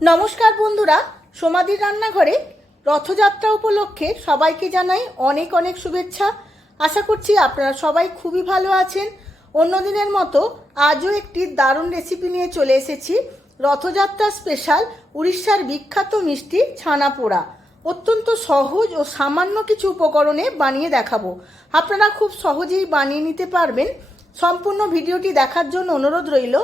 নমস্কার বন্ধুরা, সমাধির রান্নাঘরে রথযাত্রা উপলক্ষে সবাইকে জানাই অনেক অনেক শুভেচ্ছা। আশা করছি আপনারা সবাই খুবই ভালো আছেন। অন্যদিনের মতো আজও একটি দারুণ রেসিপি নিয়ে চলে এসেছি। রথযাত্রা স্পেশাল উড়িষ্যার বিখ্যাত মিষ্টি ছানা পোড়া অত্যন্ত সহজ ও সামান্য কিছু উপকরণে বানিয়ে দেখাবো। আপনারা খুব সহজেই বানিয়ে নিতে পারবেন। সম্পূর্ণ ভিডিওটি দেখার জন্য অনুরোধ রইল।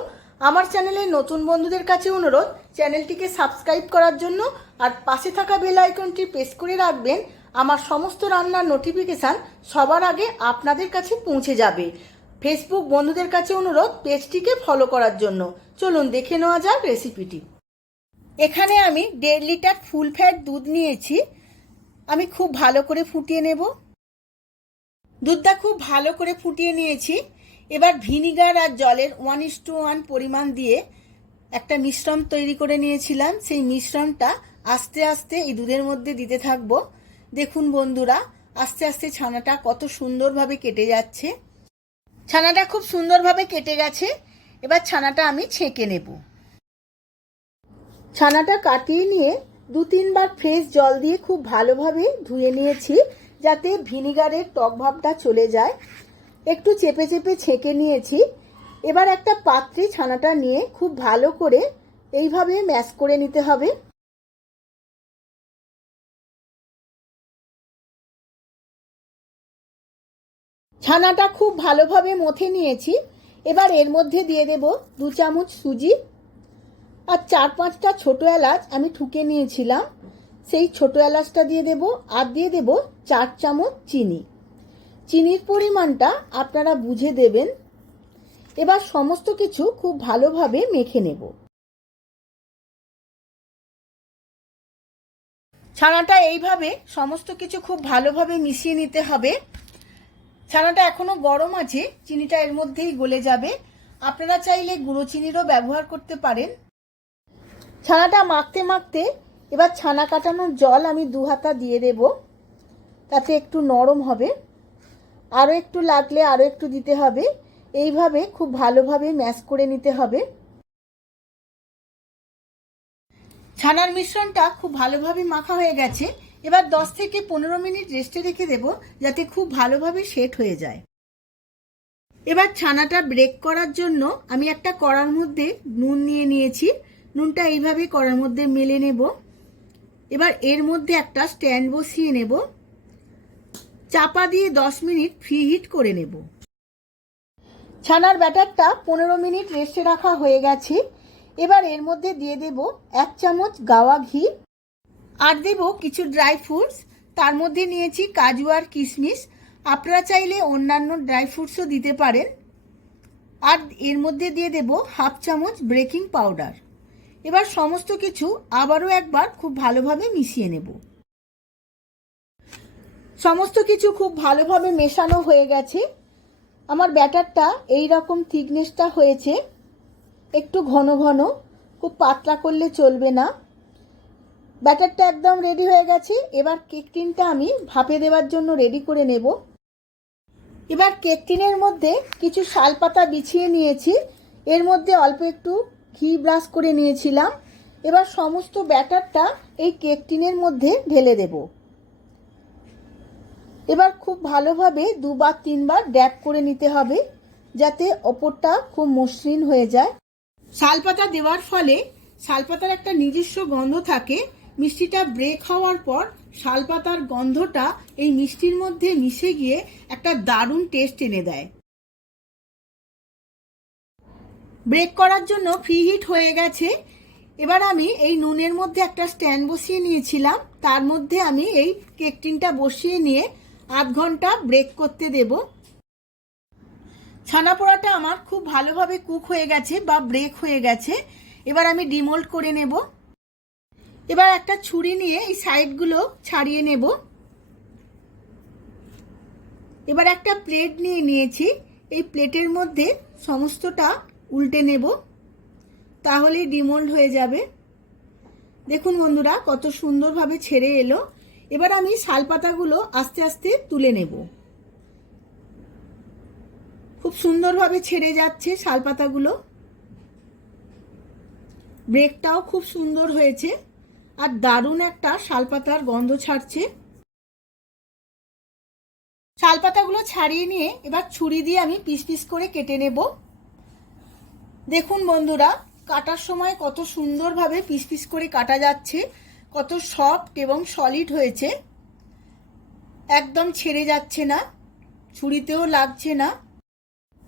আমার চ্যানেলের নতুন বন্ধুদের কাছে অনুরোধ, চ্যানেলটিকে সাবস্ক্রাইব করার জন্য আর পাশে থাকা বেল আইকনটি প্রেস করে রাখবেন। আমার সমস্ত রান্নার নোটিফিকেশান সবার আগে আপনাদের কাছে পৌঁছে যাবে। ফেসবুক বন্ধুদের কাছে অনুরোধ, পেজটিকে ফলো করার জন্য। চলুন দেখে নেওয়া যাক রেসিপিটি। এখানে আমি দেড় লিটার ফুল ফ্যাট দুধ নিয়েছি। আমি খুব ভালো করে ফুটিয়ে নেব। দুধটা খুব ভালো করে ফুটিয়ে নিয়েছি। এবার ভিনিগার আর জলের ওয়ান ইস টু ওয়ান পরিমাণ দিয়ে একটা মিশ্রণ তৈরি করে নিয়েছিলাম। সেই মিশ্রণটা আস্তে আস্তে এই দুধের মধ্যে দিতে থাকব। দেখুন বন্ধুরা, আস্তে আস্তে ছানাটা কত সুন্দরভাবে কেটে যাচ্ছে। ছানাটা খুব সুন্দরভাবে কেটে গেছে। এবার ছানাটা আমি ছেঁকে নেব। ছানাটা কাটিয়ে নিয়ে দু তিনবার ফ্রেশ জল দিয়ে খুব ভালোভাবে ধুয়ে নিয়েছি, যাতে ভিনিগারের টক ভাবটা চলে যায়। একটু চেপে চেপে ছেঁকে নিয়েছি। এবার একটা পাত্রে ছানাটা নিয়ে খুব ভালো করে এইভাবে ম্যাশ করে নিতে হবে। ছানাটা খুব ভালোভাবে মথে নিয়েছি। এবার এর মধ্যে দিয়ে দেব দু চামচ সুজি আর চার পাঁচটা ছোটো এলাচ আমি ঠুকে নিয়েছিলাম। সেই ছোটো এলাচটা দিয়ে দেব আর দিয়ে দেব চার চামচ চিনি। চিনির পরিমাণটা আপনারা বুঝে দেবেন। এবার সমস্ত কিছু খুব ভালোভাবে মেখে নেব। ছানাটা এইভাবে সমস্ত কিছু খুব ভালোভাবে মিশিয়ে নিতে হবে। ছানাটা এখনও গরম আছে, চিনিটা এর মধ্যেই গলে যাবে। আপনারা চাইলে গুঁড়ো চিনিরও ব্যবহার করতে পারেন। ছানাটা মাখতে মাখতে এবার ছানা কাটানোর জল আমি দু হাতা দিয়ে দেব। তাতে একটু নরম হবে। আরও একটু লাগলে আরও একটু দিতে হবে। এইভাবে খুব ভালোভাবে ম্যাশ করে নিতে হবে। ছানার মিশ্রণটা খুব ভালোভাবে মাখা হয়ে গেছে। এবার দশ থেকে পনেরো মিনিট রেস্টে রেখে দেব যাতে খুব ভালোভাবে সেট হয়ে যায়। এবার ছানাটা ব্রেক করার জন্য আমি একটা কড়ার মধ্যে নুন নিয়ে নিয়েছি। নুনটা এইভাবে কড়ার মধ্যে মেলে নেব। এবার এর মধ্যে একটা স্ট্যান্ড বসিয়ে নেব। চাপা দিয়ে দশ মিনিট ফ্রি হিট করে নেব। ছানার ব্যাটারটা পনেরো মিনিট রেস্টে রাখা হয়ে গেছে। এবার এর মধ্যে দিয়ে দেব এক চামচ গাওয়া ঘি। আর দেব কিছু ড্রাই ফ্রুটস। তার মধ্যে নিয়েছি কাজু আর কিশমিশ। আপনারা চাইলে অন্যান্য ড্রাই ফ্রুটসও দিতে পারেন। আর এর মধ্যে দিয়ে দেব হাফ চামচ ব্রেকিং পাউডার। এবার সমস্ত কিছু আবারও একবার খুব ভালোভাবে মিশিয়ে নেব। সমস্ত কিছু খুব ভালোভাবে মেশানো হয়ে গেছে। আমার ব্যাটারটা এই রকম থিকনেসটা হয়েছে। একটু ঘন ঘন, খুব পাতলা করলে চলবে না। ব্যাটারটা একদম রেডি হয়ে গেছে। এবার কেক টিনটা আমি ভাপে দেওয়ার জন্য রেডি করে নেব। এবার কেক টিনের মধ্যে কিছু শালপাতা বিছিয়ে নিয়েছি। এর মধ্যে অল্প একটু ঘি ব্রাশ করে নিয়েছিলাম। এবার সমস্ত ব্যাটারটা এই কেক টিনের মধ্যে ঢেলে দেব। এবার খুব ভালোভাবে দুবার, তিনবার ড্যাপ করে নিতে হবে, যাতে ওপরটা খুব মসৃণ হয়ে যায়। শালপাতা দেওয়ার ফলে শালপাতার একটা নিজস্ব গন্ধ থাকে। মিষ্টিটা ব্রেক হওয়ার পর শালপাতার গন্ধটা এই মিষ্টির মধ্যে মিশে গিয়ে একটা দারুণ টেস্ট এনে দেয়। ব্রেক করার জন্য ফ্রি হিট হয়ে গেছে। এবার আমি এই নুনের মধ্যে একটা স্ট্যান্ড বসিয়ে নিয়েছিলাম। তার মধ্যে আমি এই কেক টিনটা বসিয়ে নিয়ে আধ ঘণ্টা ব্রেক করতে দেব। ছানা পোড়াটা আমার খুব ভালোভাবে কুক হয়ে গেছে বা ব্রেক হয়ে গেছে। এবার আমি ডিমোল্ড করে নেব। এবার একটা ছুরি নিয়ে এই সাইডগুলো ছাড়িয়ে নেব। এবার একটা প্লেট নিয়ে নিয়েছি। এই প্লেটের মধ্যে সমস্তটা উল্টে নেব। তাহলেই ডিমোল্ড হয়ে যাবে। দেখুন বন্ধুরা, কত সুন্দরভাবে ছেড়ে এলো। এবার আমি শাল পাতাগুলো আস্তে আস্তে তুলে নেব। খুব সুন্দরভাবে ছেড়ে যাচ্ছে শাল পাতাগুলো ব্রেকটাও খুব সুন্দর হয়েছে আর দারুণ একটা শাল পাতার গন্ধ ছাড়ছে। শাল পাতাগুলো ছাড়িয়ে নিয়ে এবার ছুরি দিয়ে আমি পিস পিস করে কেটে নেব। দেখুন বন্ধুরা, কাটার সময় কত সুন্দরভাবে পিস পিস করে কাটা যাচ্ছে। কত সফট এবং সলিড হয়েছে। একদম ছেড়ে যাচ্ছে না, ছুরিতেও লাগছে না।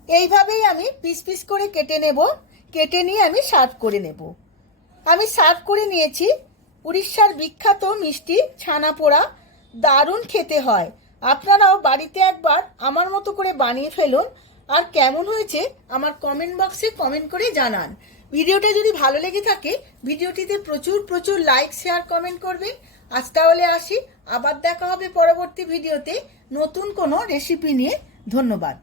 এইভাবেই আমি পিস পিস করে কেটে নেব, কেটে নিয়ে আমি সার্ভ করে নেব। আমি সার্ভ করে নিয়েছি, উড়িষ্যার বিখ্যাত মিষ্টি ছানা পোড়া দারুণ খেতে হয়। আপনারাও বাড়িতে একবার আমার মতো করে বানিয়ে ফেলুন। আর কেমন হয়েছে, আমার কমেন্ট বক্সে কমেন্ট করে জানান। ভিডিওটা যদি ভালো লেগে থাকে, ভিডিওটিতে প্রচুর প্রচুর লাইক শেয়ার কমেন্ট করবে। আজ তাহলে আসি, আবার দেখা হবে পরবর্তী ভিডিওতে। নতুন কোনো রেসিপি নিয়ে। ধন্যবাদ।